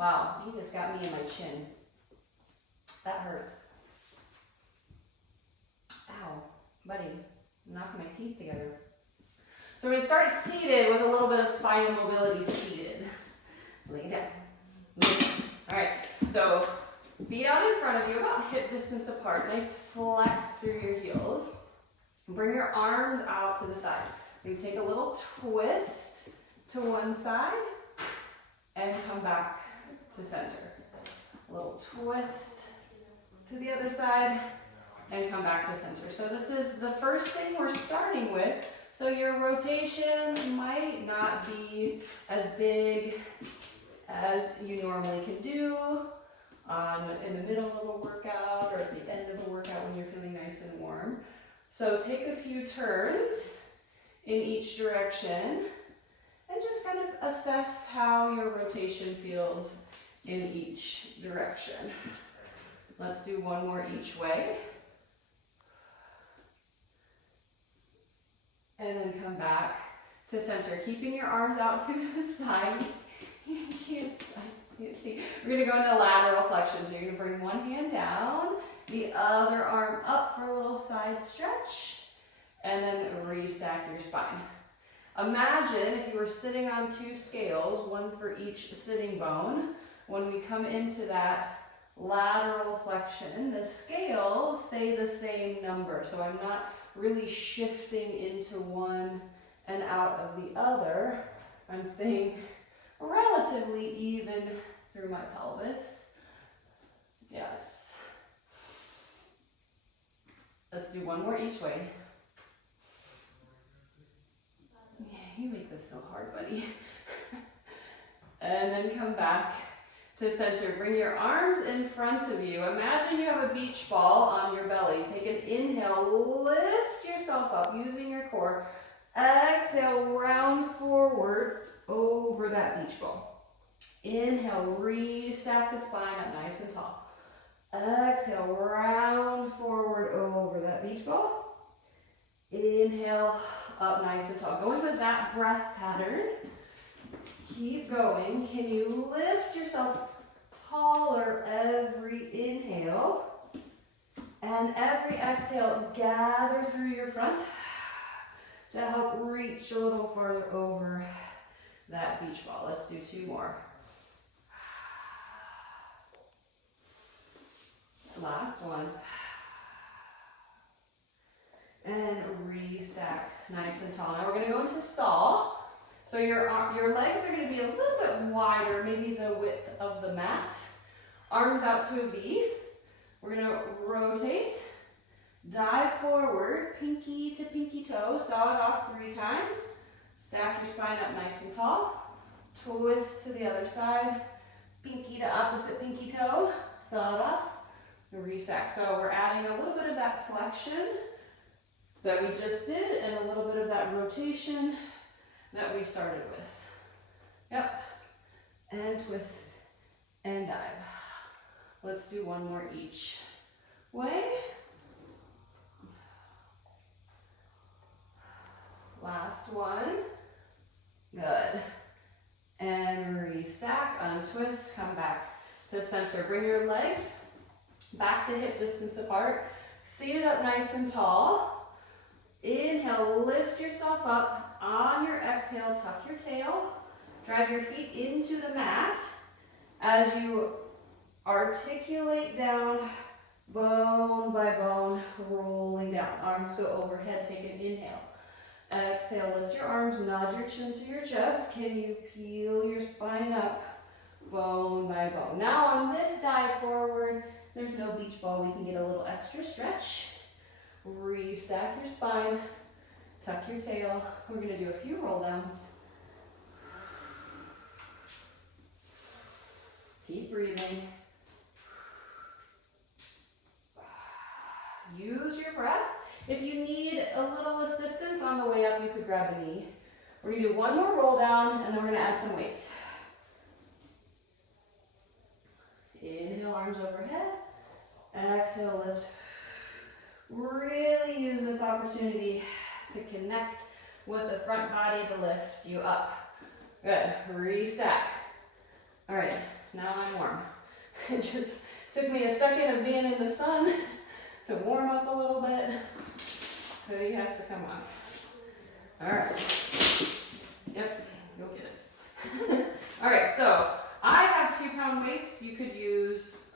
Wow, he just got me in my chin. That hurts. Ow, buddy, I'm knocking my teeth together. So we're going to start seated with a little bit of spinal mobility seated. Lay down. Lay down. All right, so feet out in front of you, about hip distance apart. Nice flex through your heels. Bring your arms out to the side. You take a little twist to one side and come back to center. A little twist to the other side and come back to center. So this is the first thing we're starting with. So your rotation might not be as big as you normally can do in the middle of a workout or at the end of a workout when you're feeling nice and warm. So take a few turns in each direction and just kind of assess how your rotation feels in each direction. Let's do one more each way. And then come back to center, keeping your arms out to the side. You can't see. We're going to go into lateral flexion. So you're going to bring one hand down, the other arm up for a little side stretch, and then restack your spine. Imagine if you were sitting on two scales, one for each sitting bone. When we come into that lateral flexion, the scales stay the same number. So I'm not really shifting into one and out of the other. I'm staying relatively even through my pelvis. Yes. Let's do one more each way. Yeah, you make this so hard, buddy. And then come back to center. Bring your arms in front of you. Imagine you have a beach ball on your belly. Take an inhale, lift yourself up using your core. Exhale, round forward over that beach ball. Inhale, restack the spine up nice and tall. Exhale, round forward over that beach ball. Inhale, up nice and tall. Going with that breath pattern. Keep going. Can you lift yourself taller every inhale? And every exhale, gather through your front to help reach a little farther over that beach ball. Let's do two more. Last one. And restack nice and tall. Now we're going to go into stall. So your legs are going to be a little bit wider, maybe the width of the mat. Arms out to a V. We're going to rotate, dive forward, pinky to pinky toe, saw it off 3 times. Stack your spine up nice and tall. Twist to the other side, pinky to opposite pinky toe, saw it off, restack. So we're adding a little bit of that flexion that we just did and a little bit of that rotation that we started with. Yep. And twist and dive. Let's do one more each way. Last one. Good. And restack, untwist, come back to center. Bring your legs back to hip distance apart. Seat it up nice and tall. Inhale, lift yourself up. On your exhale, tuck your tail. Drive your feet into the mat. As you articulate down, bone by bone, rolling down. Arms go overhead, take an inhale. Exhale, lift your arms, nod your chin to your chest. Can you peel your spine up, bone by bone? Now on this dive forward, there's no beach ball. We can get a little extra stretch. Restack your spine, tuck your tail. We're going to do a few roll downs. Keep breathing. Use your breath. If you need a little assistance on the way up, you could grab a knee. We're going to do one more roll down, and then we're going to add some weights. Inhale, arms overhead. Exhale, lift. Really use this opportunity to connect with the front body to lift you up. Good. Restack. All right. now I'm warm. It just took me a second of being in the sun to warm up a little bit. Hoodie has to come on. All right. Yep, you'll get it. All right, so I have 2-pound weights. You could use,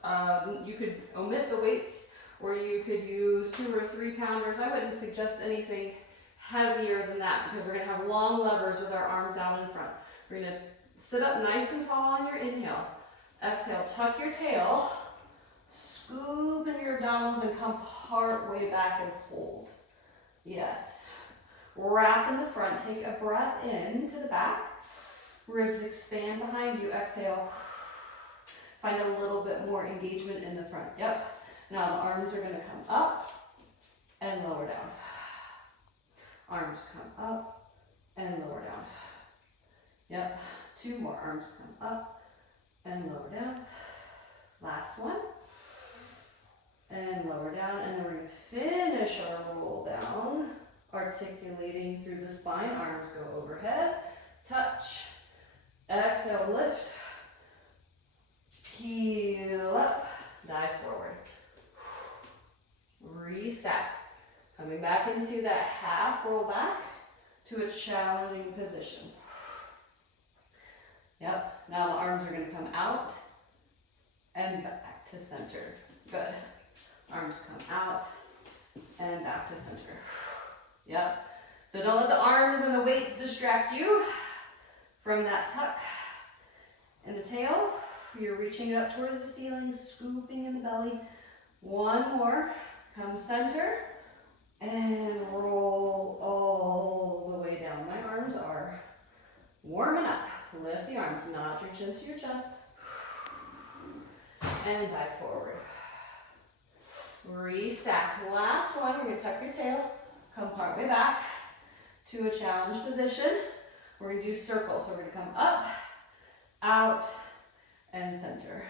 you could omit the weights, or you could use 2 or 3 pounders. I wouldn't suggest anything heavier than that because we're gonna have long levers with our arms out in front. We're gonna sit up nice and tall on your inhale. Exhale, tuck your tail, scoop into your abdominals and come part way back and hold. Yes. Wrap in the front, take a breath in to the back. Ribs expand behind you, exhale. Find a little bit more engagement in the front. Yep. Now the arms are gonna come up and lower down. Arms come up and lower down. Yep. 2 more. Arms come up and lower down. Last one. And lower down. And then we're going to finish our roll down. Articulating through the spine. Arms go overhead. Touch. Exhale, lift. Peel up. Dive forward. Restack. Coming back into that half roll back to a challenging position. Yep, now the arms are going to come out and back to center. Good. Arms come out and back to center. Yep. So don't let the arms and the weight distract you from that tuck in the tail. You're reaching up towards the ceiling, scooping in the belly. One more. Come center. And roll all the way down. My arms are warming up. Lift the arms, nod your chin to your chest. And dive forward. Restack. Last one, we're going to tuck your tail. Come part way back to a challenge position. We're going to do circles. So we're going to come up, out, and center.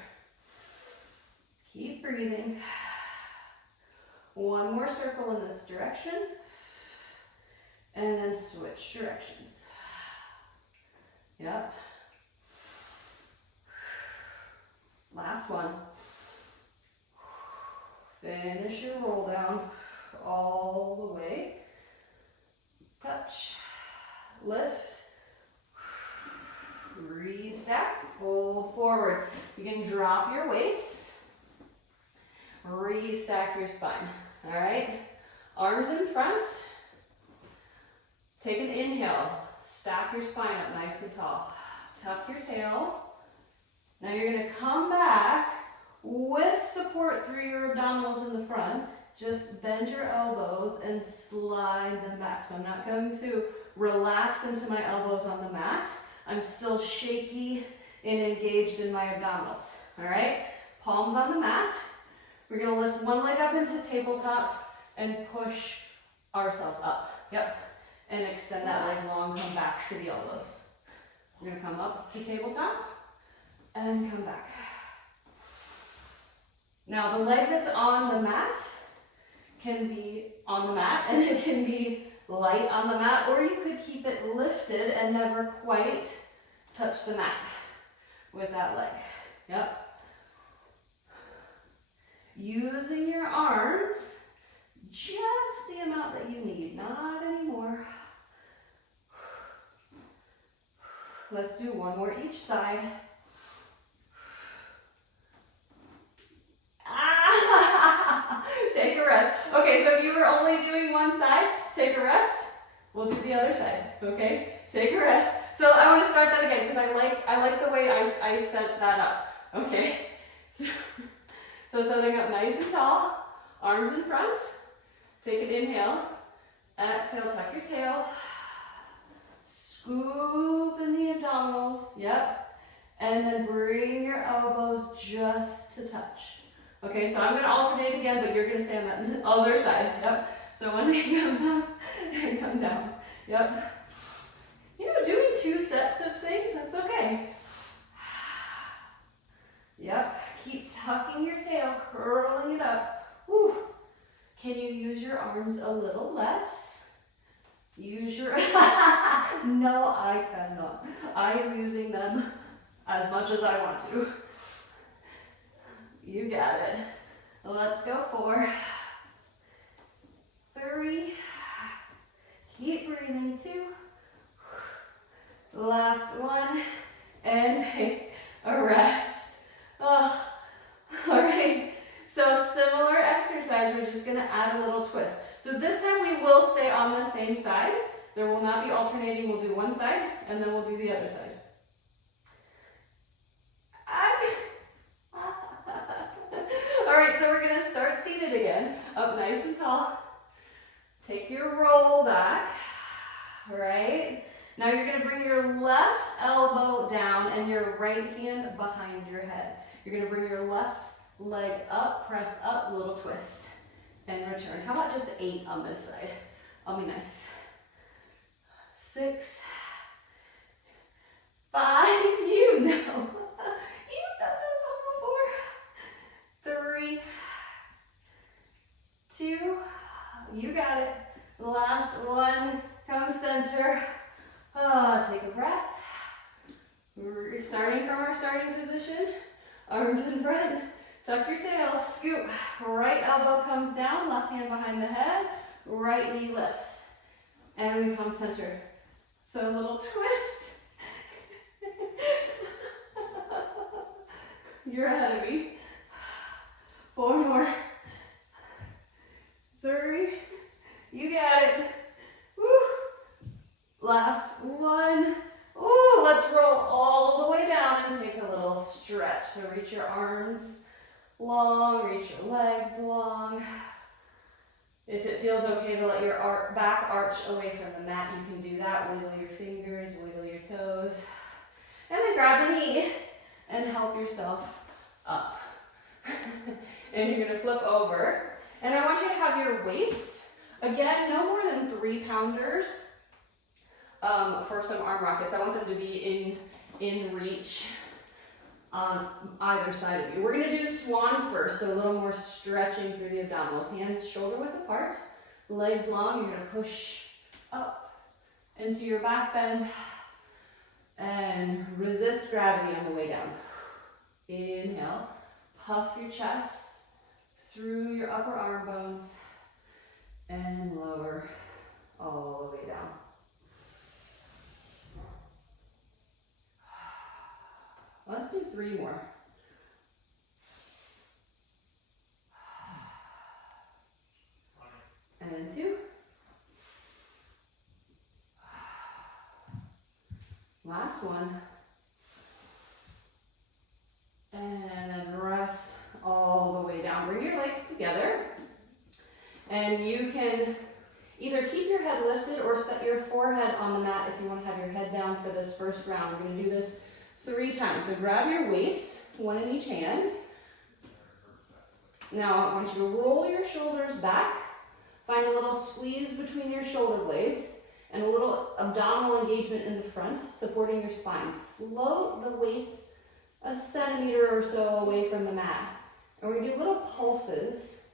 Keep breathing. One more circle in this direction, and then switch directions. Yep. Last one. Finish your roll down all the way. Touch, lift, restack, fold forward. You can drop your weights, restack your spine. All right, arms in front. Take an inhale, stack your spine up nice and tall. Tuck your tail. Now you're gonna come back with support through your abdominals in the front. Just bend your elbows and slide them back. So I'm not going to relax into my elbows on the mat. I'm still shaky and engaged in my abdominals. All right, palms on the mat. We're gonna lift one leg up into tabletop and push ourselves up. Yep. And extend that leg long, come back to the elbows. We're gonna come up to tabletop and come back. Now the leg that's on the mat can be on the mat and it can be light on the mat, or you could keep it lifted and never quite touch the mat with that leg. Yep. Using your arms, just the amount that you need, not anymore. Let's do one more each side. Take a rest. Okay, so if you were only doing one side, take a rest. We'll do the other side, okay? Take a rest. So I want to start that again because I like the way I set that up, okay? So setting up nice and tall, arms in front. Take an inhale. Exhale, tuck your tail. Scoop in the abdominals, yep. And then bring your elbows just to touch. Okay, so I'm going to alternate again, but you're going to stay on that other side, yep. So one knee comes up and come down, yep. You know, doing 2 sets of things, that's okay. Yep, keep tucking your tail, curling it up. Whew. Can you use your arms a little less? Use your, no, I cannot. I am using them as much as I want to. You got it. Let's go 4, 3, keep breathing, 2, last 1, and take a rest. Oh, all right, so similar exercise, we're just gonna add a little twist. So this time we will stay on the same side. There will not be alternating, we'll do one side, and then we'll do the other side. All right, so we're gonna start seated again, up nice and tall. Take your roll back, right? Now you're gonna bring your left elbow down and your right hand behind your head. You're gonna bring your left leg up, press up, little twist, and return. How about just 8 on this side? I'll be nice. 6, 5, you know. You've done this one before. 3, 2, you got it. Last one, come center. Oh, take a breath. We're starting from our starting position. Arms in front, tuck your tail, scoop. Right elbow comes down, left hand behind the head, right knee lifts. And we come center. So a little twist. You're ahead of me. 4 more. 3, you got it. Woo. Last 1. Ooh, let's roll all the way down and take a little stretch. So reach your arms long, reach your legs long. If it feels okay to let your back arch away from the mat, you can do that. Wiggle your fingers, wiggle your toes. And then grab a knee and help yourself up. And you're gonna flip over. And I want you to have your weights, again, no more than 3-pounders. For some arm rockets, I want them to be in reach on either side of you. We're gonna do swan first, so a little more stretching through the abdominals. Hands shoulder width apart, legs long. You're gonna push up into your back bend and resist gravity on the way down. Inhale, puff your chest through your upper arm bones and lower all the way down. Let's do 3 more. And 2. Last one. And then rest all the way down. Bring your legs together. And you can either keep your head lifted or set your forehead on the mat if you want to have your head down for this first round. We're going to do this 3 times. So grab your weights, 1 in each hand. Now I want you to roll your shoulders back. Find a little squeeze between your shoulder blades and a little abdominal engagement in the front, supporting your spine. Float the weights a centimeter or so away from the mat. And we're gonna do little pulses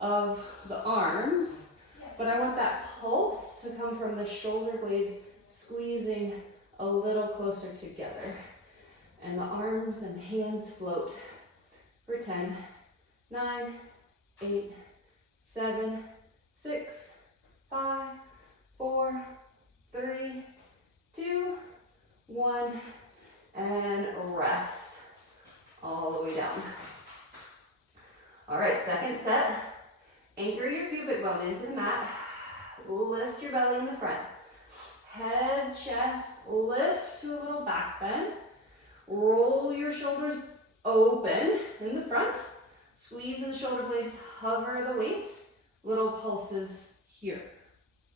of the arms, but I want that pulse to come from the shoulder blades squeezing a little closer together. And the arms and hands float for 10, 9, 8, 7, 6, 5, 4, 3, 2, 1, and rest all the way down. All right, second set. Anchor your pubic bone into the mat. Lift your belly in the front. Head, chest, lift to a little back bend. Roll your shoulders open in the front. Squeeze in the shoulder blades, hover the weights. Little pulses here.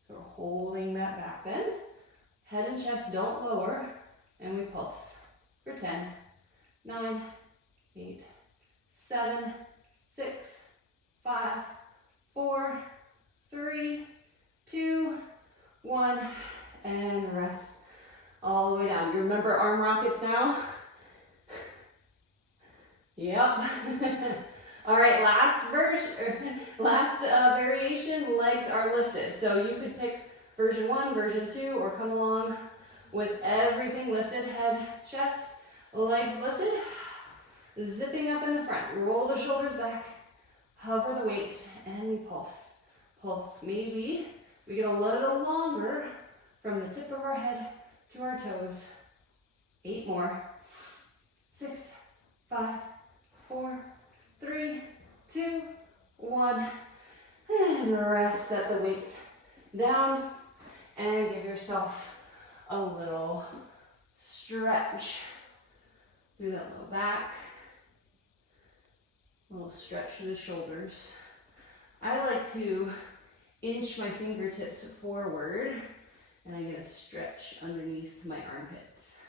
So we're holding that back bend. Head and chest don't lower. And we pulse for 10, 9, 8, 7, 6, 5, 4, 3, 2, 1, and rest all the way down. You remember arm rockets now? Yep. All right, last variation, legs are lifted. So you could pick version 1, version 2, or come along with everything lifted, head, chest, legs lifted. zipping up in the front. Roll the shoulders back, hover the weight, and we pulse. Pulse. Maybe we get a little longer from the tip of our head to our toes. 8 more. 6, 5, 4, 3, 2, 1. And rest, set the weights down and give yourself a little stretch through that low back. A little stretch through the shoulders. I like to inch my fingertips forward and I get a stretch underneath my armpits.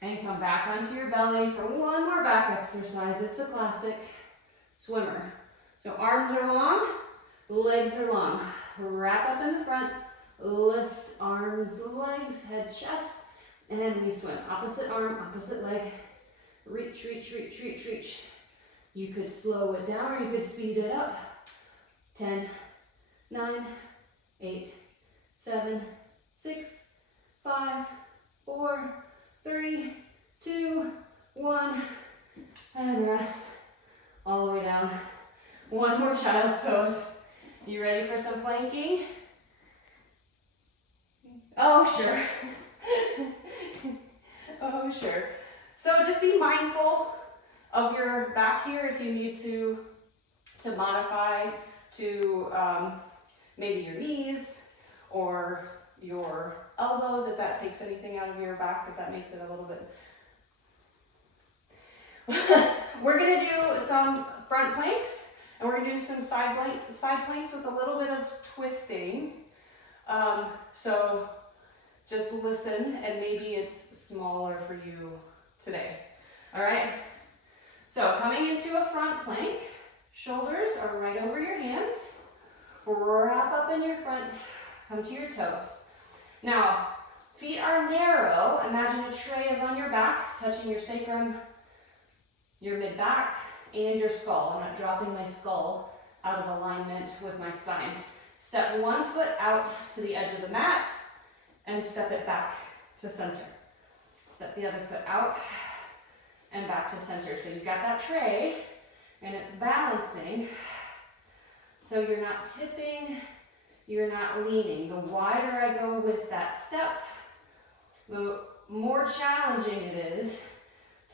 And come back onto your belly for one more back exercise. It's a classic swimmer. So arms are long, legs are long. Wrap up in the front, lift arms, legs, head, chest, and we swim. Opposite arm, opposite leg. Reach, reach, reach, reach, reach. You could slow it down or you could speed it up. 10, 9, 8, 7, 6, 5, 4, 3, 2, 1, and rest all the way down. One more child's pose. You ready for some planking? Oh, sure. Oh, sure. So just be mindful of your back here if you need to modify to maybe your knees or your elbows, if that takes anything out of your back, if that makes it a little bit. We're gonna do some front planks and we're gonna do some side planks with a little bit of twisting. So just listen and maybe it's smaller for you today. All right, so coming into a front plank, shoulders are right over your hands. Wrap up in your front, come to your toes. Now, feet are narrow. Imagine a tray is on your back, touching your sacrum, your mid-back, and your skull. I'm not dropping my skull out of alignment with my spine. Step one foot out to the edge of the mat and step it back to center. Step the other foot out and back to center. So you've got that tray and it's balancing. So you're not tipping, you're not leaning. The wider I go with that step, the more challenging it is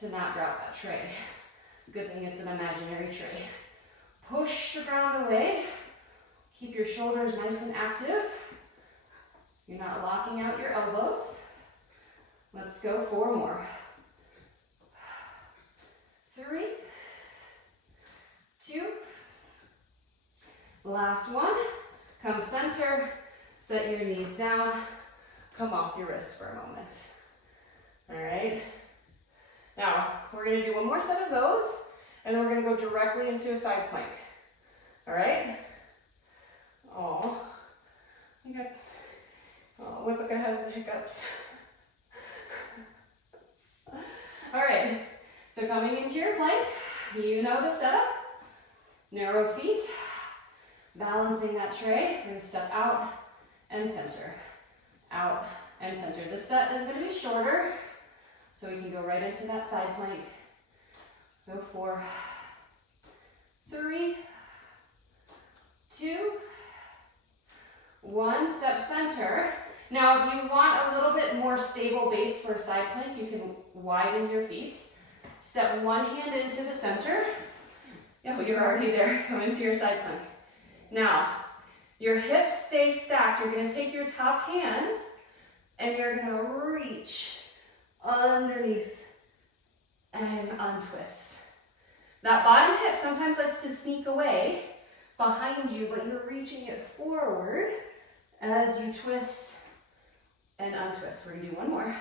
to not drop that tray. Good thing it's an imaginary tray. Push the ground away. Keep your shoulders nice and active. You're not locking out your elbows. Let's go 4 more. 3, 2, last one. Come center, set your knees down, come off your wrists for a moment. All right. Now, we're gonna do one more set of those, and then we're gonna go directly into a side plank. All right? Oh, Whippica has the hiccups. All right, so coming into your plank, you know the setup. Narrow feet, balancing that tray. We're gonna step out and center. Out and center. This set is gonna be shorter, so we can go right into that side plank. Go 4, 3, 2, 1, step center. Now, if you want a little bit more stable base for a side plank, you can widen your feet. Step one hand into the center. Oh, you're already there. Come into your side plank. Now, your hips stay stacked. You're gonna take your top hand and you're gonna reach underneath and untwist. That bottom hip sometimes likes to sneak away behind you, but you're reaching it forward as you twist and untwist. We're gonna do one more.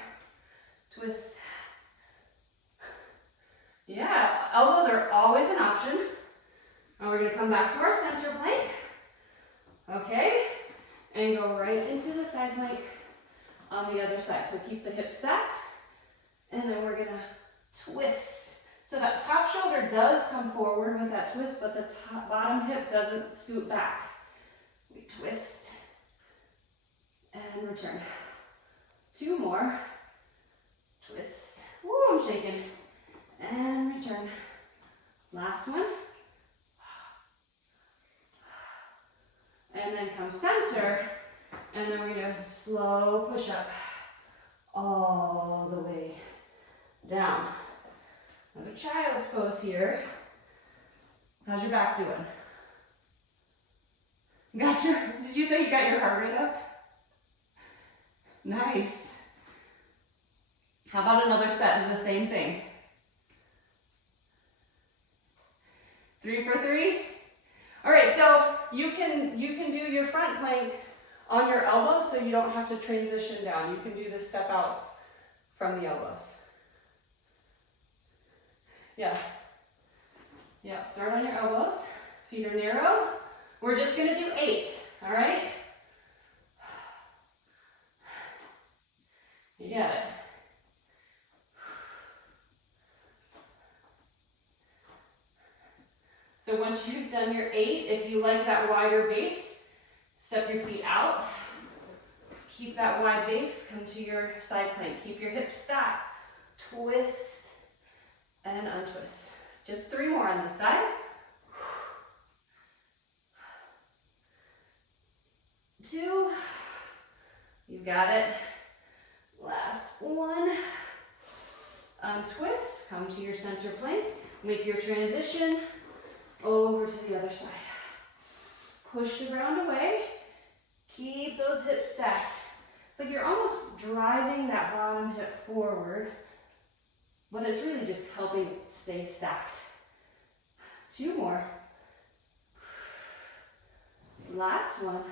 Twist. Yeah, elbows are always an option. And we're gonna come back to our center plank. Okay, and go right into the side plank on the other side. So keep the hips stacked, and then we're gonna twist. So that top shoulder does come forward with that twist, but the bottom hip doesn't scoot back. We twist and return. 2 more. shaking. And return. Last one. And then come center. And then we're gonna slow push up all the way down. Another child's pose here. How's your back doing? Did you say you got your heart rate up? Nice. How about another set of the same thing? 3 for 3. All right, so you can do your front plank on your elbows so you don't have to transition down. You can do the step outs from the elbows. Yeah. Yeah, start on your elbows. Feet are narrow. We're just gonna do 8, all right? You got it. So once you've done your 8, if you like that wider base, step your feet out. Keep that wide base, come to your side plank. Keep your hips stacked. Twist and untwist. Just 3 more on this side. 2. You got it. Last one. Untwist, come to your center plank. Make your transition over to the other side. Push the ground away. Keep those hips stacked. It's like you're almost driving that bottom hip forward, but it's really just helping it stay stacked. 2 more. Last one.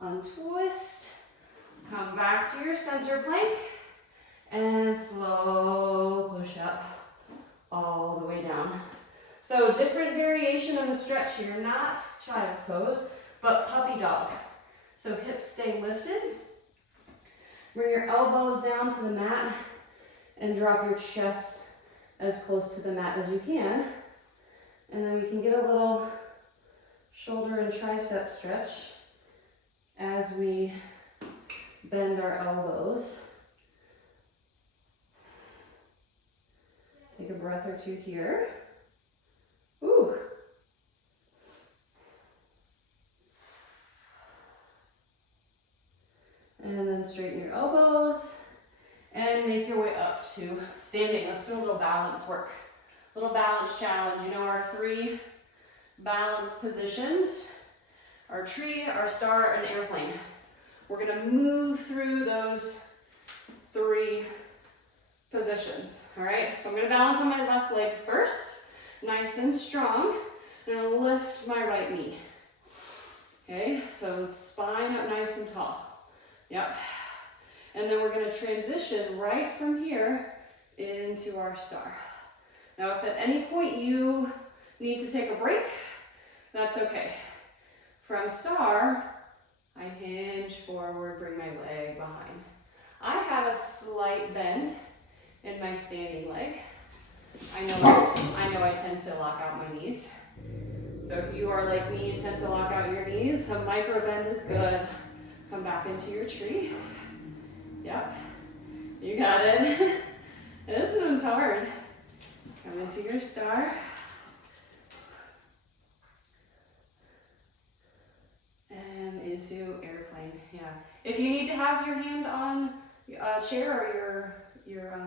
Untwist. Come back to your center plank and slow push up all the way down. So different variation of the stretch here, not child's pose, but puppy dog. So hips stay lifted. Bring your elbows down to the mat and drop your chest as close to the mat as you can. And then we can get a little shoulder and tricep stretch as we bend our elbows. Take a breath or 2 here. Ooh. And then straighten your elbows and make your way up to standing. Let's do a little balance work. A little balance challenge. You know our 3 balance positions. Our tree, our star, and airplane. We're gonna move through those 3 positions, all right? So I'm gonna balance on my left leg first, nice and strong. I'm gonna lift my right knee. Okay, so spine up nice and tall. Yep. And then we're gonna transition right from here into our star. Now, if at any point you need to take a break, that's okay. From star, I hinge forward, bring my leg behind. I have a slight bend in my standing leg. I know I tend to lock out my knees. So if you are like me, you tend to lock out your knees, a micro bend is good. Come back into your tree. Yep, you got it. This one's hard. Come into your star. And into airplane, yeah. If you need to have your hand on a chair or your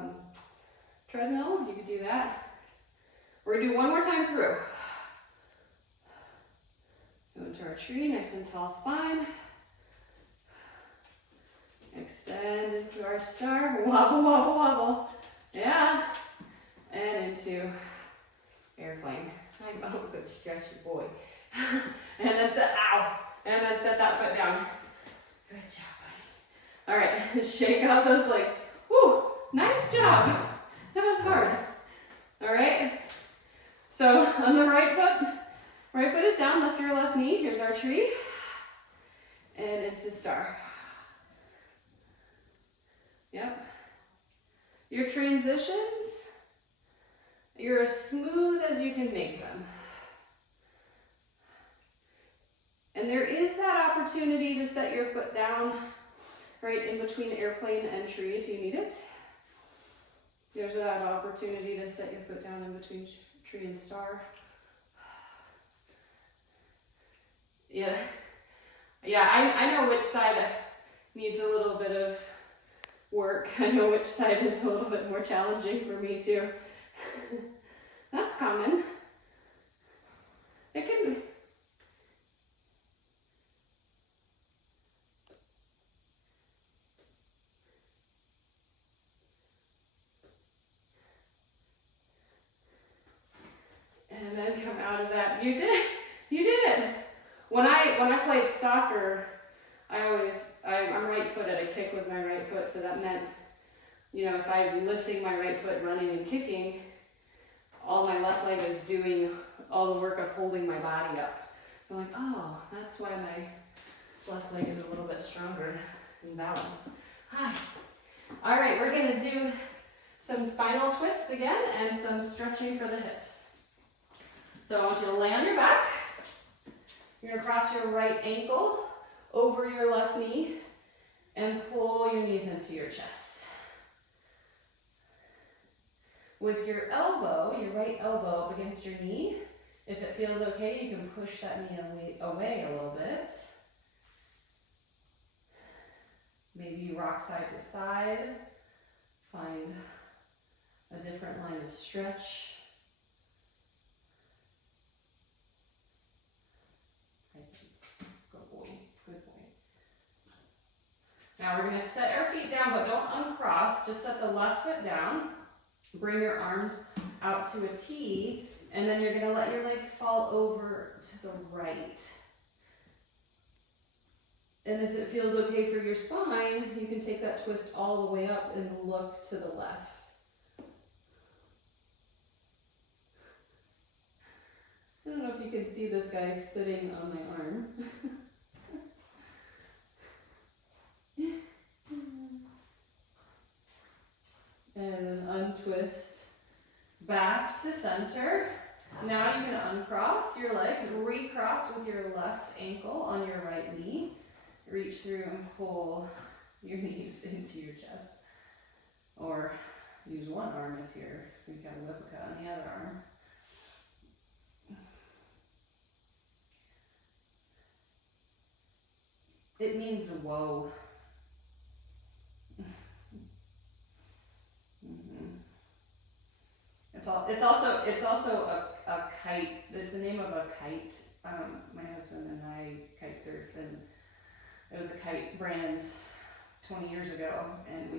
treadmill, you could do that. We're gonna do one more time through. So into our tree, nice and tall spine. Extend into our star, wobble, wobble, wobble. Yeah. And into airplane. I'm a good stretchy boy. And then set, ow. And then set that foot down. Good job, buddy. All right, shake out those legs. Woo, nice job. That was hard. All right. So on the right foot is down, lift your left knee. Here's our tree. And into star. Yep. Your transitions, you're as smooth as you can make them. And there is that opportunity to set your foot down right in between airplane and tree if you need it. There's that opportunity to set your foot down in between tree and star. Yeah, I know which side needs a little bit of work. I know which side is a little bit more challenging for me too. That's common. It can be. And then come out of that. You did it. When I played soccer, I'm right-footed. I kick with my right foot, so that meant, you know, if I'm lifting my right foot, running and kicking, all my left leg is doing all the work of holding my body up. So I'm like, oh, that's why my left leg is a little bit stronger in balance. Hi. All right, we're gonna do some spinal twists again and some stretching for the hips. So I want you to lay on your back. You're gonna cross your right ankle over your left knee and pull your knees into your chest. With your elbow, your right elbow up against your knee, if it feels okay, you can push that knee away a little bit. Maybe you rock side to side. Find a different line of stretch. Good boy, good boy. Now we're going to set our feet down, but don't uncross. Just set the left foot down. Bring your arms out to a T, and then you're going to let your legs fall over to the right. And if it feels okay for your spine, you can take that twist all the way up and look to the left. I don't know if you can see this guy sitting on my arm. And then untwist back to center. Now you can uncross your legs, recross with your left ankle on your right knee. Reach through and pull your knees into your chest. Or use one arm if you've got a whippica on the other arm. It means whoa. It's also a kite. It's the name of a kite. My husband and I kite surf, and it was a kite brand 20 years ago, and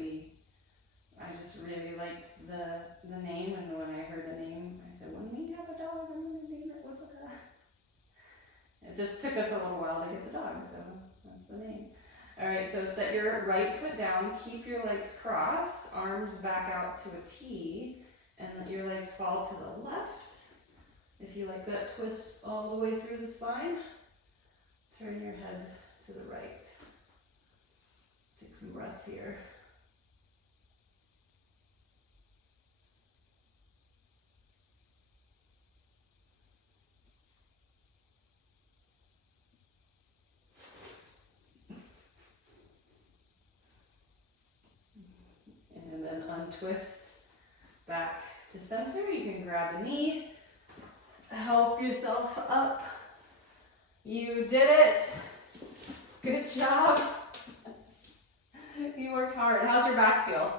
I just really liked the name, and when I heard the name, I said, when we have a dog, I'm going to name it Whippica. It just took us a little while to get the dog, so that's the name. All right, so set your right foot down, keep your legs crossed, arms back out to a T, and let your legs fall to the left. If you like that twist all the way through the spine, turn your head to the right. Take some breaths here. And then untwist back to center. You can grab a knee, help yourself up. You did it. Good job. You worked hard. How's your back feel?